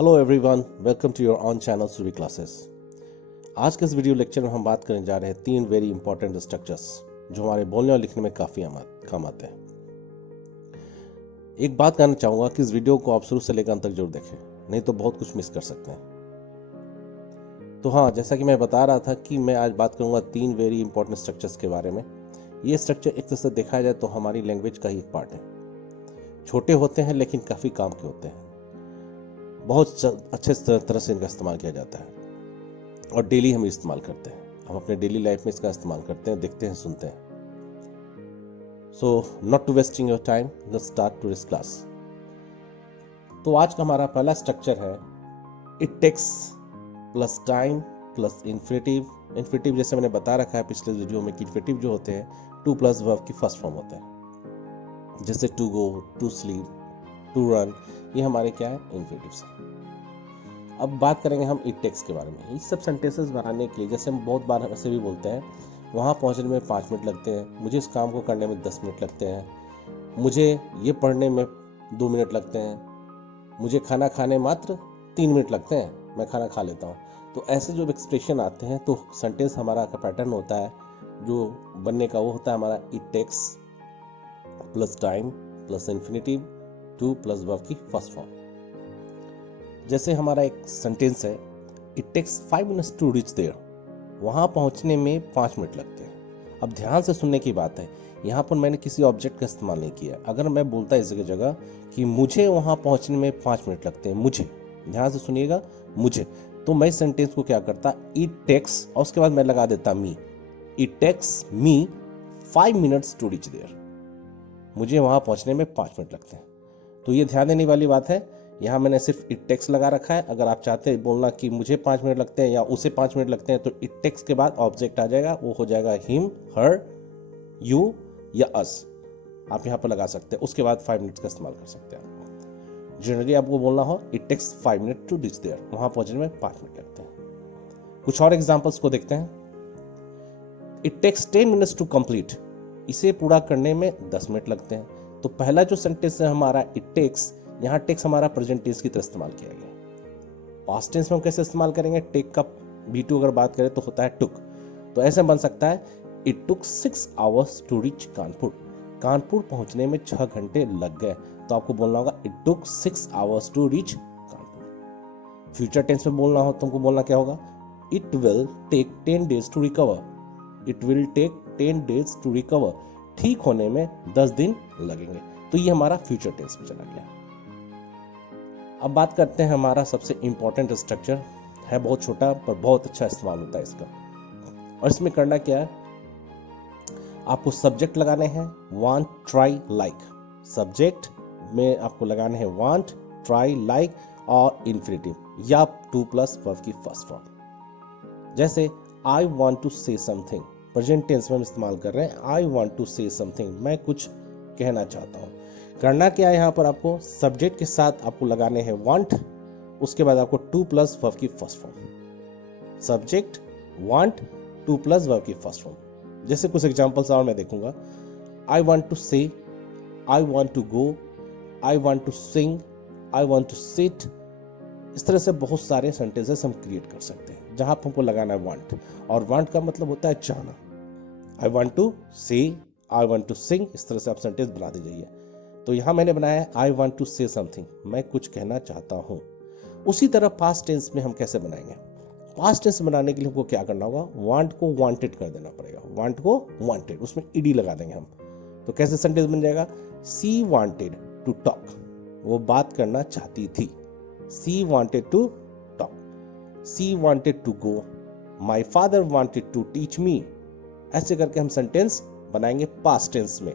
Hello everyone, welcome to your own channel Surabhi classes. आज के इस वीडियो लेक्चर में हम बात करने जा रहे हैं 3 वेरी इंपॉर्टेंट स्ट्रक्चर्स जो हमारे बोलने और लिखने में काफ़ी काम आते हैं। एक बात कहना चाहूँगा कि इस वीडियो को आप शुरू से लेकर अंत तक जरूर देखें, नहीं तो बहुत कुछ मिस कर सकते हैं। तो हाँ, जैसा कि मैं बता रहा था कि मैं आज बात करूँगा 3 वेरी इंपॉर्टेंट स्ट्रक्चर्स के बारे में। ये स्ट्रक्चर एक तरह से देखा जाए तो हमारी लैंग्वेज का ही एक पार्ट है। छोटे होते हैं लेकिन काफ़ी काम के होते हैं। बहुत अच्छे तरह से इनका इस्तेमाल किया जाता है और डेली हम इस्तेमाल करते हैं। हम अपने डेली लाइफ में इसका इस्तेमाल करते हैं, देखते हैं, सुनते हैं। So not to wasting your time, let's start today's class. तो आज का हमारा पहला स्ट्रक्चर है it takes plus time plus infinitive. Infinitive जैसे मैंने बता रखा है पिछले वीडियो में कि इन्फिनिटिव जो होते हैं टू प्लस वर्ब की फर्स्ट फॉर्म होते हैं, जैसे to go, to sleep, to run. ये हमारे क्या है, इन्फिनिटिव्स हैं। अब बात करेंगे हम इट टेक्स के बारे में। ये सब सेंटेंसेस बनाने के लिए, जैसे हम बहुत बार ऐसे भी बोलते हैं, वहाँ पहुँचने में 5 मिनट लगते हैं, मुझे इस काम को करने में 10 मिनट लगते हैं, मुझे ये पढ़ने में 2 मिनट लगते हैं, मुझे खाना खाने मात्र 3 मिनट लगते हैं, मैं खाना खा लेता हूँ। तो ऐसे जो एक्सप्रेशन आते हैं तो सेंटेंस हमारा का पैटर्न होता है जो बनने का, वो होता है हमारा it takes plus time plus infinitive to plus verb की फर्स्ट फॉर्म। जैसे हमारा एक सेंटेंस है, it takes 5 minutes to reach there. वहाँ पहुँचने में 5 मिनट लगते हैं। अब ध्यान से सुनने की बात है, यहाँ पर मैंने किसी ऑब्जेक्ट का इस्तेमाल नहीं किया। अगर मैं बोलता इसी जगह कि मुझे वहाँ पहुँचने में 5 मिनट लगते हैं, मुझे, ध्यान से सुनिएगा, मुझे, तो मैं सेंटेंस को क्या करता, इट टेक्स और उसके बाद मैं लगा देता me. It takes me 5 minutes to reach there. मुझे वहाँ पहुँचने में 5 मिनट लगते हैं। तो ये ध्यान देने वाली बात है, यहाँ मैंने सिर्फ इट टेक्स लगा रखा है। अगर आप चाहते हैं बोलना कि मुझे 5 मिनट लगते हैं या उसे 5 मिनट लगते हैं, तो इट टेक्स के बाद ऑब्जेक्ट आ जाएगा, वो हो जाएगा हिम, हर, यू या अस। आप यहाँ पर लगा सकते हैं, उसके बाद 5 मिनट्स का इस्तेमाल कर सकते हैं। जनरली आपको बोलना हो it takes 5 minute to reach there, वहाँ पहुँचने में 5 मिनट लगते हैं। कुछ और एग्जाम्पल्स को देखते हैं। It takes 10 minutes to complete. इसे पूरा करने में 10 मिनट लगते हैं। तो पहला जो सेंटेंस है हमारा इट टेक्स, यहाँ टेक्स हमारा प्रेजेंट टेंस की तरह इस्तेमाल किया गया। पास्ट टेंस में हम कैसे इस्तेमाल करेंगे, टेक का V2 अगर बात करें तो होता है टुक। तो ऐसे बन सकता है it took 6 hours to reach Kanpur. Kanpur पहुंचने में 6 घंटे लग गए। तो आपको बोलना होगा it took 6 hours to reach Kanpur. Future tense में बोलना हो तुमको बोलना क्या होगा, it will take 10 days to recover. It will take 10 days to recover. ठीक होने में 10 दिन लगेंगे। तो ये हमारा फ्यूचर टेंस में चला गया। अब बात करते हैं हमारा सबसे इंपॉर्टेंट स्ट्रक्चर है, बहुत छोटा पर बहुत अच्छा इस्तेमाल होता है इसका। और इसमें करना क्या है, आपको सब्जेक्ट लगाने हैं वांट, ट्राई, लाइक। सब्जेक्ट में आपको लगाने हैं वांट, ट्राई, लाइक और इन्फिनिटिव या टू प्लस वर्ब की फर्स्ट फॉर्म। जैसे I want to say something, present tense में हम इस्तेमाल कर रहे हैं, I want to say something, मैं कुछ कहना चाहता हूँ। करना क्या है, यहाँ पर आपको सब्जेक्ट के साथ आपको लगाने हैं वांट, उसके बाद आपको टू प्लस वर्ब की first form. Subject, want, to plus verb की फर्स्ट फॉर्म। जैसे कुछ एग्जांपल्स और मैं देखूंगा, आई want to say, I want to go, I want to sing, I want to sit. इस तरह से बहुत सारे सेंटेंसेस हम क्रिएट कर सकते हैं जहां पर हमको लगाना है वांट, और वांट का मतलब होता है चाहना। आई want to say, I want to सिंग, इस तरह से आप सेंटेंस बनाते जाइए। तो यहाँ मैंने बनाया है I want to say something, मैं कुछ कहना चाहता हूँ। उसी तरह पास्ट टेंस में हम कैसे बनाएंगे, पास्ट टेंस बनाने के लिए हमको क्या करना होगा, वांट को वांटेड कर देना पड़ेगा। वांट को वांटेड, उसमें ईडी लगा देंगे हम। तो कैसे सेंटेंस बन जाएगा, सी वांटेड टू टॉक, वो बात करना चाहती थी। She wanted to talk, she wanted to go, my father wanted to teach me. ऐसे करके हम सेंटेंस बनाएंगे पास्ट टेंस में।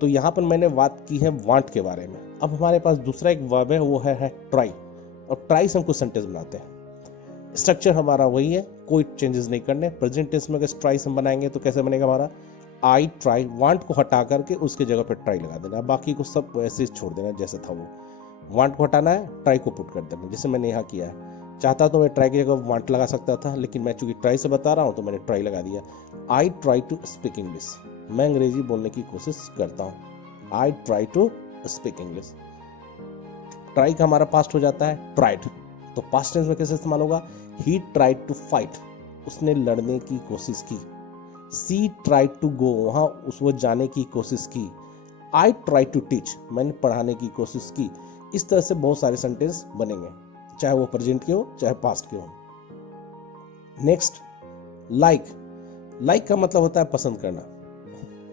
तो यहाँ पर मैंने बात की है वांट के बारे में। अब हमारे पास दूसरा एक वर्ब है, वो है ट्राई। और ट्राई से हम कुछ सेंटेंस बनाते हैं। स्ट्रक्चर हमारा वही है, कोई चेंजेस नहीं करने। प्रेजेंट टेंस में अगर ट्राई हम बनाएंगे तो कैसे बनेगा हमारा, आई ट्राई, वांट को हटा करके उसके जगह पे ट्राई लगा देना, बाकी को सब ऐसे छोड़ देना जैसे था वो। वांट को हटाना है, ट्राई को पुट कर देना, जैसे मैंने यहाँ किया है। चाहता तो मैं ट्राई की जगह वांट लगा सकता था, लेकिन मैं चूंकि ट्राई से बता रहा हूँ तो मैंने ट्राई लगा दिया। I try to speak English, मैं अंग्रेजी बोलने की कोशिश करता हूँ। I try to speak English। Try का हमारा पास्ट हो जाता है ट्राइड। तो पास्ट टेंस में कैसे इस्तेमाल होगा? ही ट्राइड टू फाइट, उसने लड़ने की कोशिश की। सी ट्राइड टू गो, वहां वो जाने की कोशिश की। आई ट्राइड टू टीच, मैंने पढ़ाने की कोशिश की। इस तरह से बहुत सारे सेंटेंस बनेंगे, चाहे वो प्रेजेंट के हो चाहे पास्ट के हो। Next, like. लाइक का मतलब होता है पसंद करना।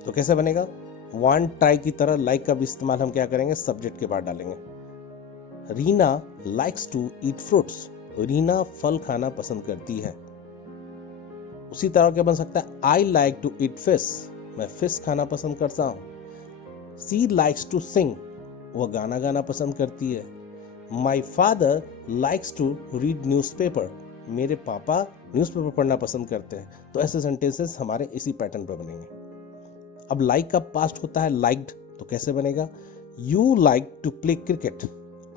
तो कैसे बनेगा? वांट ट्राई की तरह लाइक का भी इस्तेमाल हम क्या करेंगे? सब्जेक्ट के बाद डालेंगे। Reena likes to eat fruits, Reena फल खाना पसंद करती है। उसी तरह क्या बन सकता है? I like to eat fish, मैं फिश खाना पसंद करता हूं। सी लाइक्स टू सिंग, वह गाना गाना पसंद करती है। My father likes to read newspaper, मेरे पापा न्यूज़पेपर पढ़ना पसंद करते हैं। तो ऐसे सेंटेंसेस हमारे इसी पैटर्न पर बनेंगे। अब लाइक का पास्ट होता है लाइक्ड, तो कैसे बनेगा? You like to play cricket,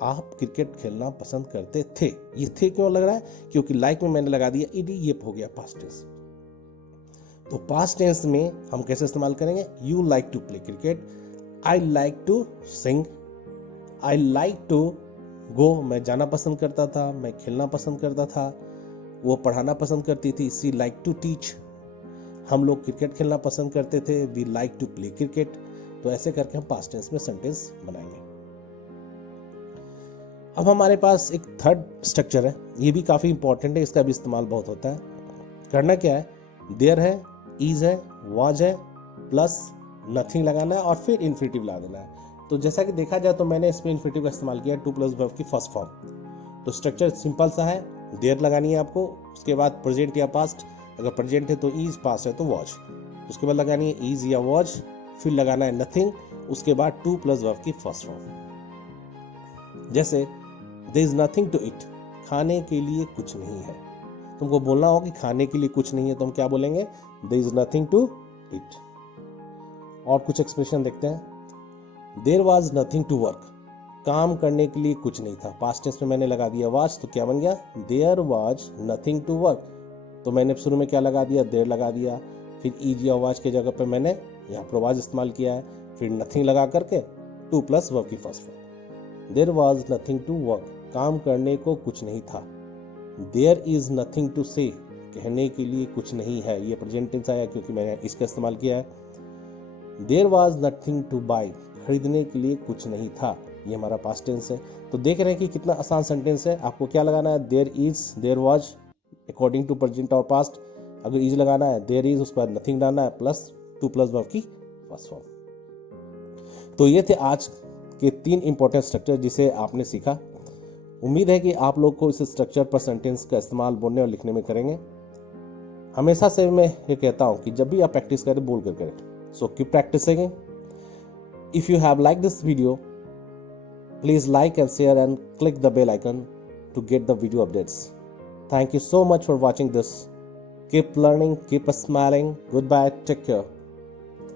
आप क्रिकेट खेलना पसंद करते थे। ये थे क्यों लग रहा है? क्योंकि लाइक में मैंने लगा दिया ईडी, ये हो गया पास्ट टेंस। तो पास्ट टेंस में हम कैसे इस्तेमाल करेंगे? You like to play cricket, I like to sing, I like to go, मैं जाना पसंद करता था, मैं खेलना पसंद करता था, वो पढ़ाना पसंद करती थी। सी लाइक टू टीच, हम लोग क्रिकेट खेलना पसंद करते थे। We like to play cricket. तो ऐसे करके हम पास्ट टेंस में सेंटेंस बनाएंगे। अब हमारे पास एक थर्ड स्ट्रक्चर है, ये भी काफी इंपॉर्टेंट है, इसका भी इस्तेमाल बहुत होता है। करना क्या है? देयर है, इज है, वाज है, प्लस नथिंग लगाना है और फिर इन्फिनिटिव ला देना है। तो जैसा कि देखा जाए तो मैंने इसमें इन्फिनिटिव का इस्तेमाल किया टू प्लस वर्ब की फर्स्ट फॉर्म। तो स्ट्रक्चर सिंपल सा है, देयर लगानी है आपको, उसके बाद प्रेजेंट या पास्ट, अगर प्रेजेंट है तो इज, पास्ट है तो वॉज, उसके बाद लगानी है इज या वॉज, फिर लगाना है नथिंग, उसके बाद टू प्लस वर्ब की फर्स्ट फॉर्म। जैसे there is nothing to it, खाने के लिए कुछ नहीं है। तुमको बोलना हो कि खाने के लिए कुछ नहीं है तो हम क्या बोलेंगे? There is nothing to it. और कुछ एक्सप्रेशन देखते हैं। There was nothing to work, काम करने के लिए कुछ नहीं था। पास्ट टेंस में मैंने लगा दिया वाज, तो क्या बन गया? There was nothing to work. तो मैंने शुरू में क्या लगा दिया? देयर लगा दिया, फिर इज या वाज के जगह पे मैंने यहाँ पर वाज इस्तेमाल किया है, फिर नथिंग लगा करके टू प्लस वर्ब की first form. There was nothing to work, काम करने को कुछ नहीं था। देयर इज नथिंग टू से, कहने के लिए कुछ नहीं है। ये प्रेजेंट टेंस आया क्योंकि मैंने इसका इस्तेमाल किया है। There was nothing to buy, खरीदने के लिए कुछ नहीं था। ये हमारा पास्ट टेंस है। तो देख रहे हैं कि कितना आसान सेंटेंस है। आपको क्या लगाना है? There is, there was according to present और पास्ट। अगर इज लगाना है देयर इज, उसके बाद नथिंग डालना है, प्लस टू प्लस वर्ब की फर्स्ट फॉर्म। तो ये थे आज के 3 इंपॉर्टेंट स्ट्रक्चर जिसे आपने सीखा। उम्मीद है कि आप लोग को इस स्ट्रक्चर पर सेंटेंस का इस्तेमाल बोलने और लिखने में करेंगे। हमेशा से मैं ये कहता हूं कि जब भी आप प्रैक्टिस करें बोल कर करें। So keep practising. If you have liked this video, please like and share and click the bell icon to get the video updates. Thank you so much for watching this. Keep learning, keep smiling. Goodbye, take care.